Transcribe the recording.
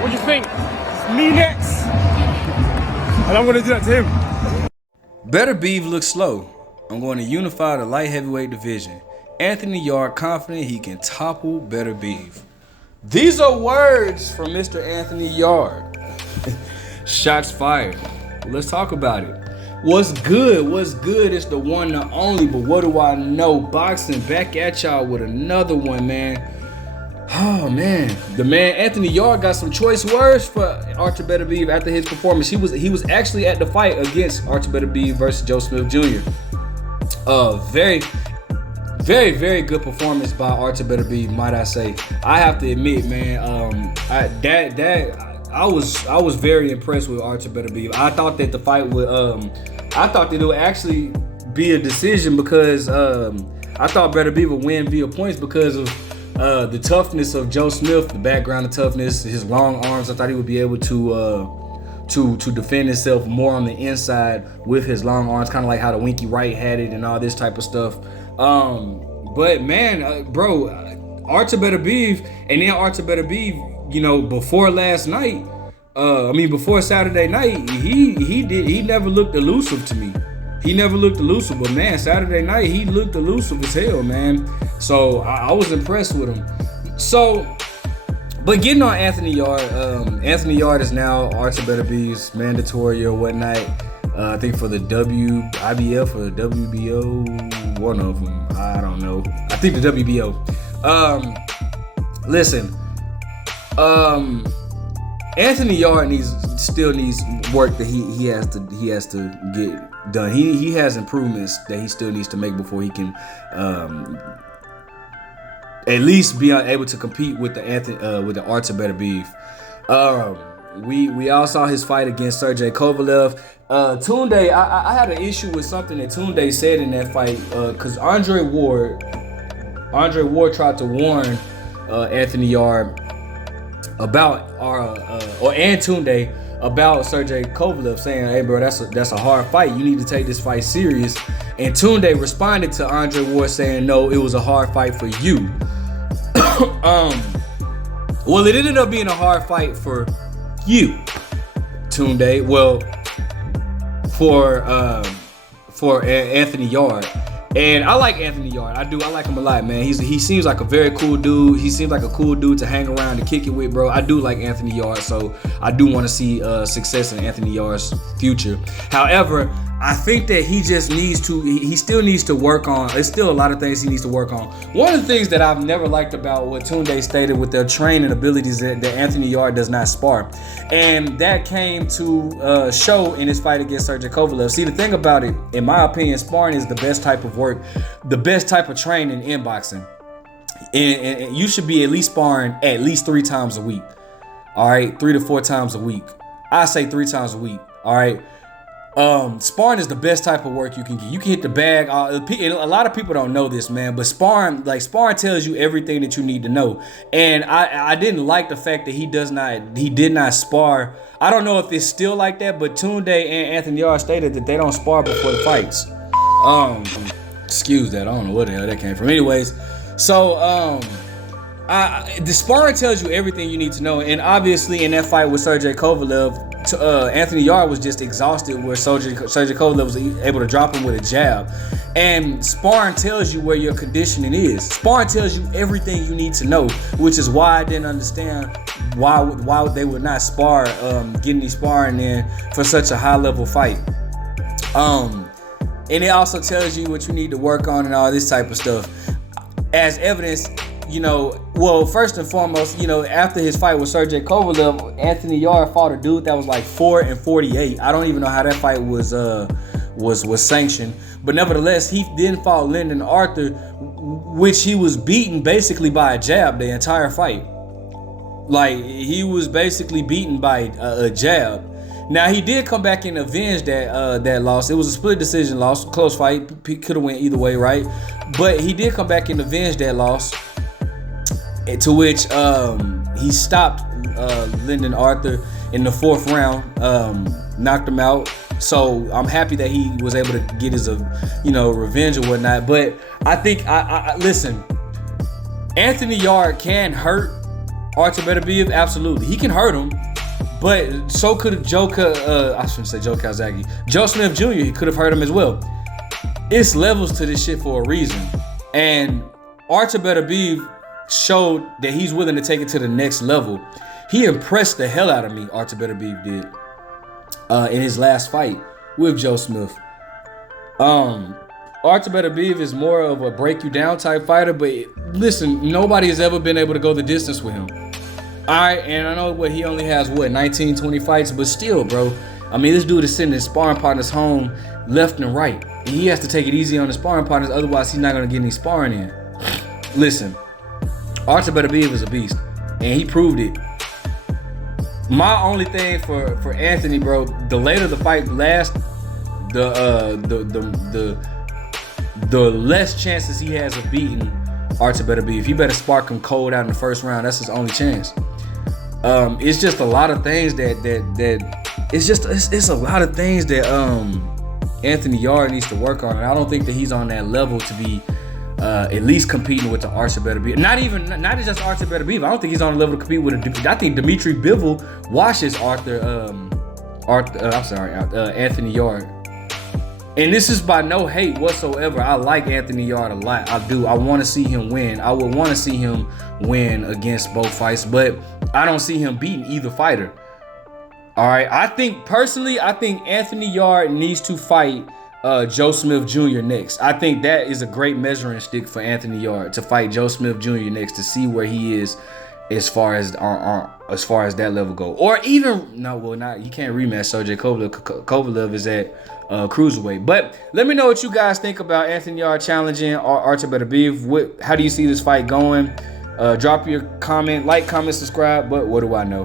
What do you think? It's me next. And I'm going to do that to him. Beterbiev looks slow. I'm going to unify the light heavyweight division. Anthony Yarde confident he can topple Beterbiev. These are words from Mr. Anthony Yarde. Shots fired. Let's talk about it. What's good? What's good is the one and only, but what do I know? Boxing back at y'all with another one, man. Oh man, the man Anthony Yarde got some choice words for Artur Beterbiev after his performance. He was actually at the fight against Artur Beterbiev versus Joe Smith Jr. Very good performance by Artur Beterbiev, might I say. I have to admit, man, I was very impressed with Artur Beterbiev. I thought that the fight would I thought that it would actually be a decision because I thought Beterbiev would win via points because of the toughness of Joe Smith, the background of toughness, his long arms. I thought he would be able to defend himself more on the inside with his long arms, kind of like how the Winky Wright had it and all this type of stuff. But man, bro, Artur Beterbiev, and then Artur Beterbiev, you know, before last night, before Saturday night, he never looked elusive to me. He never looked elusive, but man, Saturday night he looked elusive as hell, man. So I was impressed with him. So, but getting on Anthony Yarde, Anthony Yarde is now Artur Beterbiev's mandatory or whatnot. I think for the WIBF or the WBO, one of them. I don't know. I think the WBO. Listen, Anthony Yarde still needs work that he has to get done. He has improvements that he still needs to make before he can at least be able to compete with the Artur Beterbiev. We all saw his fight against Sergey Kovalev. Tunde, I had an issue with something that Tunde said in that fight because Andre Ward tried to warn Anthony Yarde about and Tunde about Sergey Kovalev, saying, "Hey, bro, that's a hard fight. You need to take this fight serious." And Tunde responded to Andre Ward saying, "No, it was a hard fight for you." Well, it ended up being a hard fight for you, Tunde. Well, for Anthony Yarde. And I like Anthony Yarde. I like him a lot, man. He seems like a very cool dude. He seems like a cool dude to hang around and kick it with, bro. I do like Anthony Yarde, so I do want to see success in Anthony Yarde's future. However, I think that he still needs to work on, there's still a lot of things he needs to work on. One of the things that I've never liked about what Tunde stated with their training abilities that Anthony Yarde does not spar. And that came to show in his fight against Sergey Kovalev. See, the thing about it, in my opinion, sparring is the best type of work, the best type of training in boxing. And you should be at least sparring at least 3 times a week. All right, 3 to 4 times a week. I say 3 times a week. All right. Sparring is the best type of work you can get. You can hit the bag. A lot of people don't know this, man, but sparring tells you everything that you need to know. And I didn't like the fact that he did not spar. I don't know if it's still like that, but Tunde and Anthony Yarde stated that they don't spar before the fights. Excuse that. I don't know where the hell that came from. Anyways, so the sparring tells you everything you need to know. And obviously in that fight with Sergey Kovalev, Anthony Yarde was just exhausted where Sergey Kovalev was able to drop him with a jab. And sparring tells you where your conditioning is. Sparring tells you everything you need to know, which is why I didn't understand why they would not spar, getting these sparring in for such a high level fight. And it also tells you what you need to work on and all this type of stuff. As evidence, well, first and foremost, after his fight with Sergey Kovalev, Anthony Yarde fought a dude that was like 4-48. I don't even know how that fight was sanctioned, but nevertheless, he then fought Lyndon Arthur, which he was beaten basically by a jab the entire fight. Like, he was basically beaten by a jab. Now, he did come back and avenge that loss. It was a split decision loss, close fight. Could have went either way, right? But he did come back and avenge that loss, to which he stopped Lyndon Arthur in the 4th round, knocked him out. So I'm happy that he was able to get his, revenge or whatnot. But I think, listen, Anthony Yarde can hurt Artur Beterbiev, absolutely. He can hurt him, but so could Joe Calzaghe. Joe Smith Jr., he could have hurt him as well. It's levels to this shit for a reason. And Artur Beterbiev showed that he's willing to take it to the next level. He impressed the hell out of me, Artur Beterbiev did, in his last fight with Joe Smith. Artur Beterbiev is more of a break you down type fighter, but listen, nobody has ever been able to go the distance with him. Alright, and I know he only has 19, 20 fights, but still, bro. I mean, this dude is sending his sparring partners home left and right. And he has to take it easy on his sparring partners, otherwise he's not gonna get any sparring in. Listen, Artur Beterbiev is a beast, and he proved it. My only thing for Anthony, bro, the later the fight lasts, the less chances he has of beating Artur Beterbiev. He better spark him cold out in the first round. That's his only chance. It's just a lot of things it's a lot of things that Anthony Yarde needs to work on, and I don't think that he's on that level to be at least competing with the Artur Beterbiev. Not just Artur Beterbiev. I don't think he's on the level to compete with I think Dmitry Bivol washes Anthony Yarde. And this is by no hate whatsoever. I like Anthony Yarde a lot. I do. I want to see him win. I would want to see him win against both fights, but I don't see him beating either fighter. All right. I think Anthony Yarde needs to fight Joe Smith Jr. next. I think that is a great measuring stick for Anthony Yarde, to fight Joe Smith Jr. next, to see where he is as far as that level go. Or even you can't rematch Sergey Kovalev. Kovalev is at cruiserweight. But let me know what you guys think about Anthony Yarde challenging Artur Beterbiev. How do you see this fight going? Drop your comment, comment, subscribe. But what do I know?